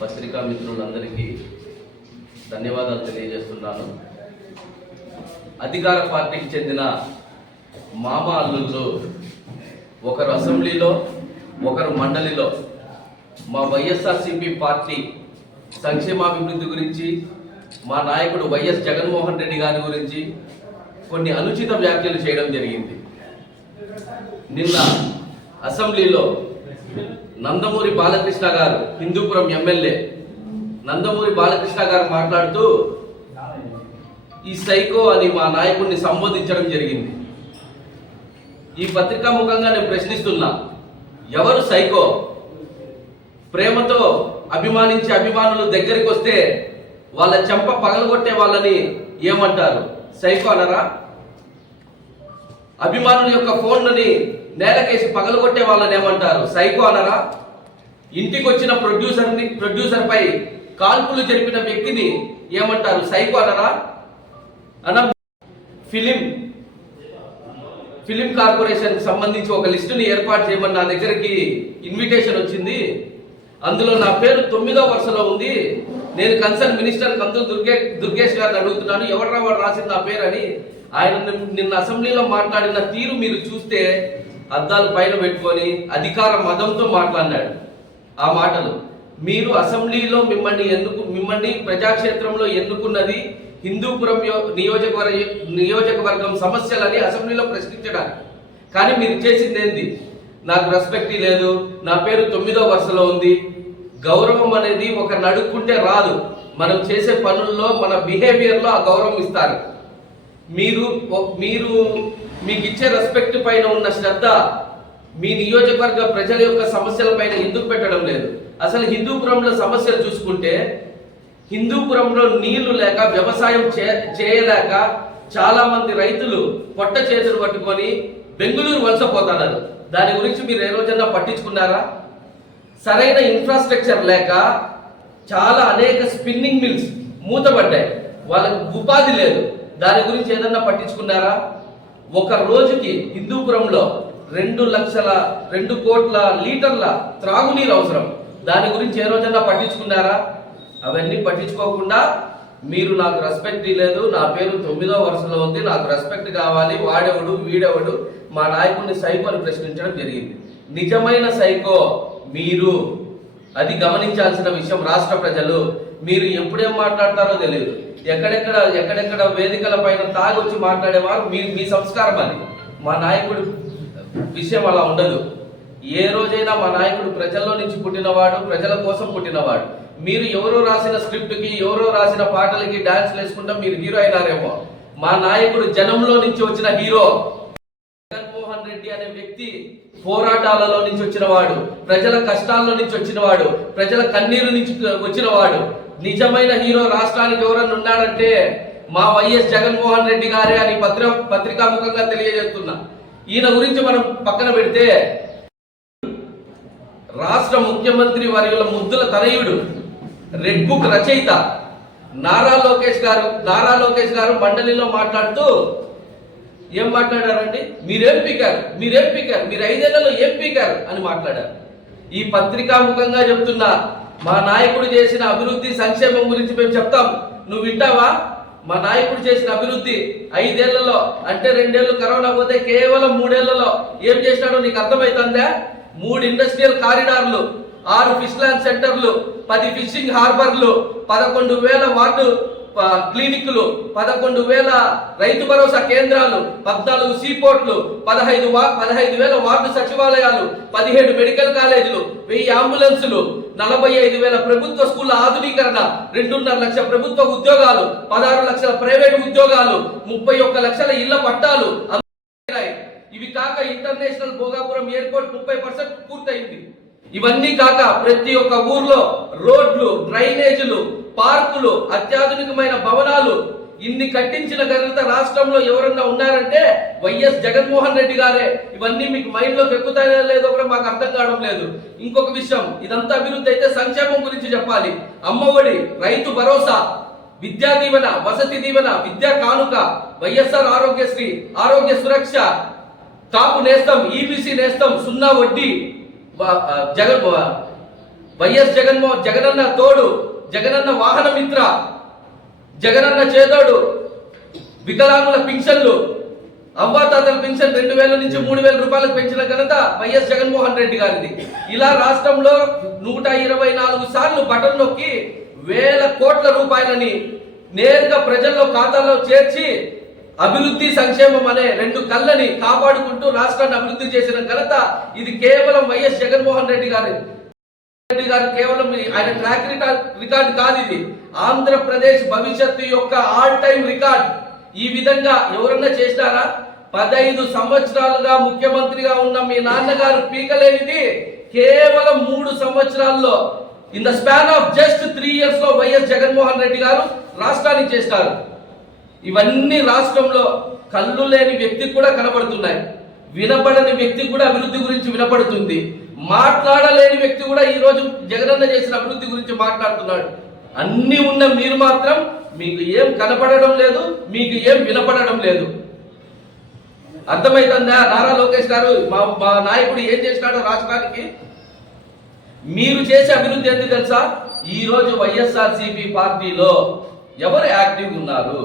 పత్రికా మిత్రులందరికీ ధన్యవాదాలు తెలియజేస్తున్నాను. అధికార పార్టీకి చెందిన మామ అల్లుళ్ళు ఒకరు అసెంబ్లీలో ఒకరు మండలిలో. మా వైఎస్ఆర్సీపీ పార్టీ సంక్షేమాభివృద్ధి గురించి మా నాయకుడు వైఎస్ జగన్మోహన్ రెడ్డి గారి గురించి కొన్ని అనుచిత వ్యాఖ్యలు చేయడం జరిగింది. నిన్న అసెంబ్లీలో నందమూరి బాలకృష్ణ గారు హిందూపురం ఎమ్మెల్యే. నందమూరి బాలకృష్ణ గారు మాట్లాడుతూ ఈ సైకో అని మా నాయకుడిని సంబోధించడం జరిగింది. ఈ పత్రికా ముఖంగా నేను ప్రశ్నిస్తున్నా ఎవరు సైకో? ప్రేమతో అభిమానించే అభిమానులు దగ్గరికి వస్తే వాళ్ళ చెంప పగలగొట్టే వాళ్ళని ఏమంటారు? సైకో అనరా? అభిమానుల యొక్క ఫోన్లని నేలకేసి పగలగొట్టే వాళ్ళని ఏమంటారు? సైకో అనరా ఇంటికి వచ్చిన ప్రొడ్యూసర్ని ప్రొడ్యూసర్ పై కాల్పులు జరిపిన వ్యక్తిని ఏమంటారు? సైకో అనరా అన ఫిలిం ఫిలిం కార్పొరేషన్ సంబంధించి ఒక లిస్టుని ఏర్పాటు చేయమని నా దగ్గరికి ఇన్విటేషన్ వచ్చింది. అందులో నా పేరు తొమ్మిదో వరుసలో ఉంది. నేను కన్సర్న్ మినిస్టర్ కందులు దుర్గే దుర్గేష్ గారిని అడుగుతున్నాను. ఎవడరా వాడు రాసింది నా పేరు అని ఆయన నిన్న అసెంబ్లీలో మాట్లాడిన తీరు మీరు చూస్తే అద్దాలు పైన పెట్టుకొని అధికార మదంతో మాట్లాడినాడు ఆ మాటలు. మీరు అసెంబ్లీలో మిమ్మల్ని ఎందుకు మిమ్మల్ని ప్రజాక్షేత్రంలో ఎన్నుకున్నది హిందూపురం నియోజకవర్గ నియోజకవర్గం సమస్యలని అసెంబ్లీలో ప్రశ్నించడానికి. కానీ మీరు చేసింది ఏంది? నాకు రెస్పెక్ట్ లేదు నా పేరు తొమ్మిదో వరుసలో ఉంది. గౌరవం అనేది ఒక నడుక్కుంటే రాదు. మనం చేసే పనుల్లో మన బిహేవియర్లో ఆ గౌరవం ఇస్తారు. మీరు మీరు మీకు ఇచ్చే రెస్పెక్ట్ పైన ఉన్న శ్రద్ధ మీ నియోజకవర్గ ప్రజల యొక్క సమస్యల పైన ఎందుకు పెట్టడం లేదు? అసలు హిందూపురంలో సమస్యలు చూసుకుంటే హిందూపురంలో నీళ్ళు లేక వ్యవసాయం చే- చేయలేక చాలా మంది రైతులు పొట్ట చేతులు పట్టుకొని బెంగళూరు వలసపోతున్నారు దాని గురించి మీరు ఏ రోజన్నా పట్టించుకున్నారా? సరైన ఇన్ఫ్రాస్ట్రక్చర్ లేక చాలా అనేక స్పిన్నింగ్ మిల్స్ మూతపడ్డాయి. వాళ్ళకి ఉపాధి లేదు. దాని గురించి ఏదన్నా పట్టించుకున్నారా? ఒక రోజుకి హిందూపురంలో రెండు లక్షల రెండు కోట్ల లీటర్ల త్రాగునీరు అవసరం. దాని గురించి ఏ రోజన్నా పట్టించుకున్నారా? అవన్నీ పట్టించుకోకుండా మీరు నాకు రెస్పెక్ట్ ఇవ్వలేదు నా పేరు తొమ్మిదో వరుసలో ఉంది నాకు రెస్పెక్ట్ కావాలి వాడెవడు వీడెవడు? మా నాయకుడిని సైకో అని ప్రశ్నించడం జరిగింది. నిజమైన సైకో మీరు. అది గమనించాల్సిన విషయం రాష్ట్ర ప్రజలు. మీరు ఎప్పుడేం మాట్లాడతారో తెలియదు. ఎక్కడెక్కడ ఎక్కడెక్కడ వేదికల పైన తాగొచ్చి మాట్లాడేవారు మీ మీ సంస్కారం అది. మా నాయకుడు విషయం అలా ఉండదు. ఏ రోజైనా మా నాయకుడు ప్రజల్లో నుంచి పుట్టినవాడు ప్రజల కోసం పుట్టినవాడు. మీరు ఎవరో రాసిన స్క్రిప్ట్కి ఎవరో రాసిన పాటలకి డాన్స్ వేసుకుంటా మీరు హీరో అయినారేమో. మా నాయకుడు జనంలో నుంచి వచ్చిన హీరో. జగన్మోహన్ రెడ్డి అనే వ్యక్తి పోరాటాలలో నుంచి వచ్చినవాడు ప్రజల కష్టాల్లో నుంచి వచ్చినవాడు ప్రజల కన్నీరు నుంచి వచ్చినవాడు. నిజమైన హీరో రాష్ట్రానికి ఎవరన్నా ఉన్నాడంటే మా వైఎస్ జగన్మోహన్ రెడ్డి గారే అని పత్ర పత్రికాముఖంగా తెలియజేస్తున్నా. ఈయన గురించి మనం పక్కన పెడితే రాష్ట్ర ముఖ్యమంత్రి వర్యుల ముద్దుల తనయుడు రెడ్ బుక్ రచయిత నారా లోకేష్ గారు నారా లోకేష్ గారు మండలిలో మాట్లాడుతూ ఏం మాట్లాడారండి? మీరేం పీకారు? మీరేం పీకారు? మీరు ఐదేళ్ళలో ఏం పీకారు? అని మాట్లాడారు. ఈ పత్రికా ముఖంగా చెప్తున్నా మా నాయకుడు చేసిన అభివృద్ధి సంక్షేమం గురించి మేము చెప్తాం. నువ్వు వింటావా? మా నాయకుడు చేసిన అభివృద్ధి ఐదేళ్ళలో అంటే రెండేళ్ళు కరోనా పోతే కేవలం మూడేళ్ళలో ఏం చేసినాడో నీకు అర్థమవుతుందా మూడు ఇండస్ట్రియల్ కారిడార్లు ఆరు ఫిష్ ల్యాండ్ సెంటర్లు పది ఫిషింగ్ హార్బర్లు పదకొండు వేల వార్డు క్లినిక్లు పదకొండు వేల రైతు భరోసా కేంద్రాలు పద్నాలుగు సీపోర్ట్లు పదహైదు పదహైదు వేల వార్డు సచివాలయాలు పదిహేడు మెడికల్ కాలేజీలు వెయ్యి అంబులెన్సులు నలభై ఐదు వేల ప్రభుత్వ స్కూల్ ఆధునీకరణ రెండున్నర లక్షల ప్రభుత్వ ఉద్యోగాలు పదహారు లక్షల ప్రైవేట్ ఉద్యోగాలు ముప్పై ఒక్క లక్షల ఇళ్ళ పట్టాలు ఇవి కాక ఇంటర్నేషనల్ భోగాపురం ఎయిర్పోర్ట్ ముప్పై పర్సెంట్ పూర్తయింది. ఇవన్నీ కాక ప్రతి ఒక్క ఊర్లో రోడ్లు డ్రైనేజీలు పార్కులు అత్యాధునికమైన భవనాలు ఇన్ని కట్టించిన ఘనత రాష్ట్రంలో ఎవరన్నా ఉన్నారంటే వైఎస్ జగన్మోహన్ రెడ్డి గారే. ఇవన్నీ మీకు మైండ్లో లోకి ఎక్కుతాయో లేదో కూడా మాకు అర్థం కావడం లేదు. ఇంకొక విషయం ఇదంతా అభివృద్ధి అయితే సంక్షేమం గురించి చెప్పాలి. అమ్మఒడి రైతు భరోసా విద్యా దీవెన వసతి దీవెన విద్యా కానుక వైఎస్ఆర్ ఆరోగ్యశ్రీ ఆరోగ్య సురక్ష కాపు నేస్తం ఈబీసీ నేస్తం సున్నా వడ్డీ జగన్ వైఎస్ జగన్మోహన్ జగనన్న తోడు జగనన్న వాహన మిత్ర జగనన్న చేదోడు వికలాంగుల పింఛన్లు అవ్వాతాతల పింఛన్ రెండు వేల నుంచి మూడు వేల రూపాయలకు పెంచిన ఘనత వైఎస్ జగన్మోహన్ రెడ్డి గారిది. ఇలా రాష్ట్రంలో నూట ఇరవై నాలుగు సార్లు బటన్ నొక్కి వేల కోట్ల రూపాయలని నేరుగా ప్రజల్లో ఖాతాలో చేర్చి అభివృద్ధి సంక్షేమం అనే రెండు కళ్ళని కాపాడుకుంటూ రాష్ట్రాన్ని అభివృద్ధి చేసిన ఘనత ఇది కేవలం వైఎస్ జగన్మోహన్ రెడ్డి గారి రెడ్డి గారు కేవలం ఆయన ట్రాక్ రికార్డ్ కాదు ఇది. ఆంధ్రప్రదేశ్ భవిష్యత్తు యొక్క ఆల్ టైం రికార్డ్ ఈ విధంగా ఎవరన్నా చేసినారా? పదైదు సంవత్సరాలుగా ముఖ్యమంత్రిగా ఉన్న మీ నాన్నగారు పీకలేనిది కేవలం మూడు సంవత్సరాల్లో. In the span of just three ఇయర్స్లో వైఎస్ జగన్మోహన్ రెడ్డి గారు రాష్ట్రానికి చేస్తారు ఇవన్నీ రాష్ట్రంలో కళ్ళు లేని వ్యక్తికి కూడా కనబడుతున్నాయి. వినపడని వ్యక్తి కూడా అభివృద్ధి గురించి వినపడుతుంది. మాట్లాడలేని వ్యక్తి కూడా ఈ రోజు జగనన్న చేసిన అభివృద్ధి గురించి మాట్లాడుతున్నాడు. అన్ని ఉన్న మీరు మాత్రం మీకు ఏం కనపడడం లేదు మీకు ఏం వినపడడం లేదు. అర్థమైతుందా? నారా లోకేష్ గారు మా మా నాయకుడు ఏం చేసినాడో రాష్ట్రానికి? మీరు చేసే అభివృద్ధి ఏంటి తెలుసా? ఈ రోజు వైఎస్ఆర్సీపీ పార్టీలో ఎవరు యాక్టివ్ ఉన్నారు?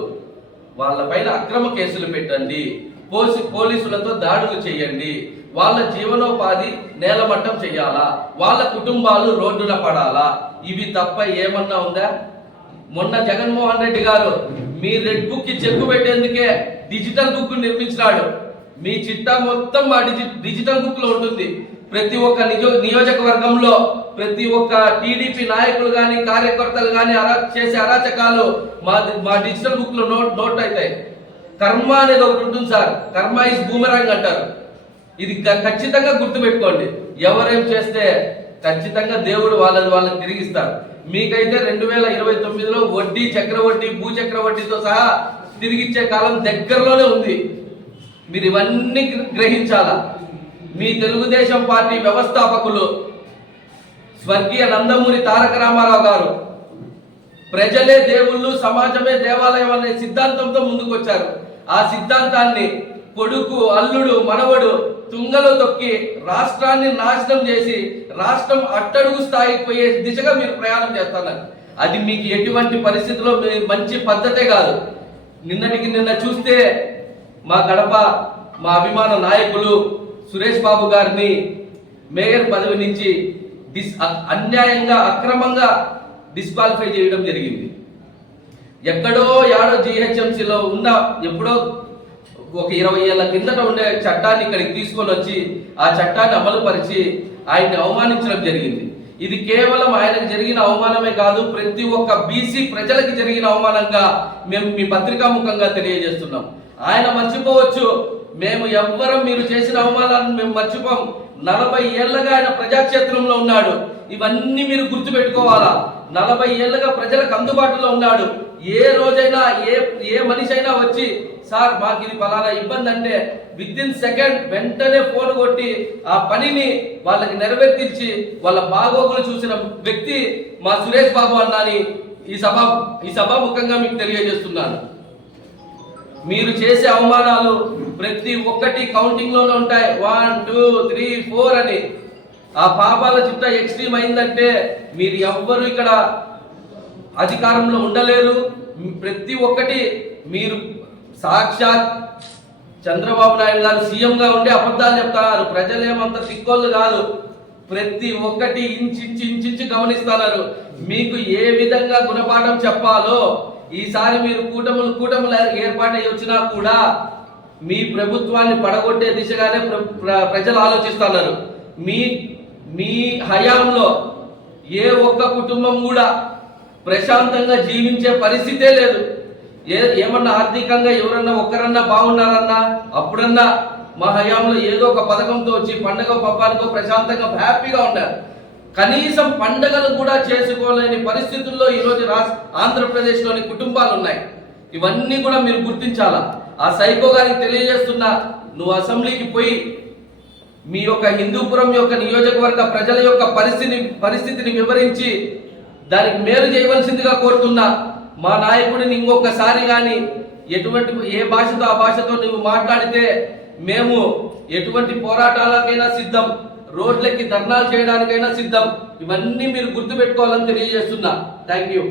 వాళ్ళపైన అక్రమ కేసులు పెట్టండి పోసి పోలీసులతో దాడులు చేయండి వాళ్ళ జీవనోపాధి నేలమట్టం చేయాలా? వాళ్ళ కుటుంబాలు రోడ్డున పడాలా? ఇవి తప్ప ఏమన్నా ఉందా? మొన్న జగన్మోహన్ రెడ్డి గారు మీ రెడ్ బుక్కి చెక్కు పెట్టేందుకే డిజిటల్ బుక్ నిర్మించినాడు. మీ చిట్టా మొత్తం మా డిజి డిజిటల్ బుక్లో ఉంటుంది. ప్రతి ఒక్క నిజో నియోజకవర్గంలో ప్రతి ఒక్క టీడీపీ నాయకులు కానీ కార్యకర్తలు కానీ అరా చేసే అరాచకాలు మా మా డిజిటల్ బుక్లో నోట్ నోట్ అవుతాయి. కర్మ అనేది ఒకటి ఉంటుంది సార్. కర్మ ఇస్ బూమరాంగ్ అంటారు. ఇది ఖచ్చితంగా గుర్తుపెట్టుకోండి. ఎవరేం చేస్తే ఖచ్చితంగా దేవుడు వాళ్ళది వాళ్ళని తిరిగిస్తారు. మీకైతే రెండు వేల ఇరవై తొమ్మిదిలో వడ్డీ చక్రవడ్డీ భూచక్రవడ్డీతో సహా తిరిగిచ్చే కాలం దగ్గరలోనే ఉంది. మీరు ఇవన్నీ గ్రహించాలా? మీ తెలుగుదేశం పార్టీ వ్యవస్థాపకులు స్వర్గీయ నందమూరి తారక రామారావు గారు ప్రజలే దేవుళ్ళు సమాజమే దేవాలయం అనే సిద్ధాంతంతో ముందుకొచ్చారు. ఆ సిద్ధాంతాన్ని కొడుకు అల్లుడు మనవడు తుంగలో తొక్కి రాష్ట్రాన్ని నాశనం చేసి రాష్ట్రం అట్టడుగు స్థాయికి పోయే దిశగా మీరు ప్రయాణం చేస్తున్నారు. అది మీకు ఎటువంటి పరిస్థితిలో మీ మంచి పద్ధతే కాదు. నిన్నటికి నిన్న చూస్తే మా గడప మా అభిమాన నాయకులు సురేష్ బాబు గారిని మేయర్ పదవి నుంచి డిస్ అన్యాయంగా అక్రమంగా డిస్క్వాలిఫై చేయడం జరిగింది. ఎక్కడో యాడో జిహెచ్ఎంసీలో ఉన్న ఎప్పుడో ఒక ఇరవై ఏళ్ళ కిందట ఉండే చట్టాన్ని ఇక్కడికి తీసుకొని వచ్చి ఆ చట్టాన్ని అమలుపరిచి ఆయన్ని అవమానించడం జరిగింది. ఇది కేవలం ఆయనకు జరిగిన అవమానమే కాదు ప్రతి ఒక్క బీసీ ప్రజలకు జరిగిన అవమానంగా మేము మీ పత్రికా ముఖంగా తెలియజేస్తున్నాం. ఆయన మర్చిపోవచ్చు. మేము ఎవ్వరం మీరు చేసిన అవమానాలను మేము మర్చిపోం. నలభై ఏళ్ళగా ఆయన ప్రజాక్షేత్రంలో ఉన్నాడు. ఇవన్నీ మీరు గుర్తుపెట్టుకోవాలా? నలభై ఏళ్ళగా ప్రజలకు అందుబాటులో ఉన్నాడు. ఏ రోజైనా ఏ ఏ మనిషి అయినా వచ్చి సార్ మాకు ఇది ఫలానా ఇబ్బంది అంటే విత్ ఇన్ సెకండ్ వెంటనే ఫోన్ కొట్టి ఆ పనిని వాళ్ళకి నెరవేర్తించి వాళ్ళ బాగోగులు చూసిన వ్యక్తి మా సురేష్ బాబు అన్నాని ఈ సభ ఈ సభాముఖంగా మీకు తెలియజేస్తున్నాను. మీరు చేసే అవమానాలు ప్రతి ఒక్కటి కౌంటింగ్లోనే ఉంటాయి. వన్ టూ త్రీ ఫోర్ అని. ఆ పాపాల చిట్ట ఎక్స్ట్రీమ్ అయిందంటే మీరు ఎవ్వరు ఇక్కడ అధికారంలో ఉండలేరు. ప్రతి ఒక్కటి మీరు సాక్షాత్ చంద్రబాబు నాయుడు గారు సీఎం గా ఉండి అబద్ధాలు చెప్తున్నారు. ప్రజలేమంత సిక్కోళ్ళు కాదు. ప్రతి ఒక్కటి ఇంచించి ఇంచించి గమనిస్తున్నారు. మీకు ఏ విధంగా గుణపాఠం చెప్పాలో ఈసారి మీరు కూటములు కూటములు ఏర్పాటై వచ్చినా కూడా మీ ప్రభుత్వాన్ని పడగొట్టే దిశగానే ప్ర- ప్ర- ప్రజలు ఆలోచిస్తున్నారు. మీ మీ హయాంలో ఏ ఒక్క కుటుంబం కూడా ప్రశాంతంగా జీవించే పరిస్థితే లేదు. ఏ ఏమన్నా ఆర్థికంగా ఎవరన్నా ఒక్కరన్నా బాగున్నారన్నా అప్పుడన్నా మా హయాంలో ఏదో ఒక పథకంతో వచ్చి పండగ పబ్బానికో ప్రశాంతంగా హ్యాపీగా ఉన్నారు కనీసం పండగలు కూడా చేసుకోలేని పరిస్థితుల్లో ఈరోజు రాష్ట్ర ఆంధ్రప్రదేశ్లోని కుటుంబాలు ఉన్నాయి ఇవన్నీ కూడా మీరు గుర్తించాలా? ఆ సైకో గారికి తెలియజేస్తున్నా నువ్వు అసెంబ్లీకి పోయి మీ యొక్క హిందూపురం యొక్క నియోజకవర్గ ప్రజల యొక్క పరిస్థితిని పరిస్థితిని వివరించి దానికి మేలు చేయవలసిందిగా కోరుతున్నా. మా నాయకుడిని ఇంకొకసారి కానీ ఎటువంటి ఏ భాషతో ఆ భాషతో నువ్వు మాట్లాడితే మేము ఎటువంటి పోరాటాలకైనా సిద్ధం రోడ్లకి ధర్నాలు చేయడానికైనా సిద్ధం. ఇవన్నీ మీరు గుర్తుపెట్టుకోవాలని తెలియజేస్తున్నా. Thank you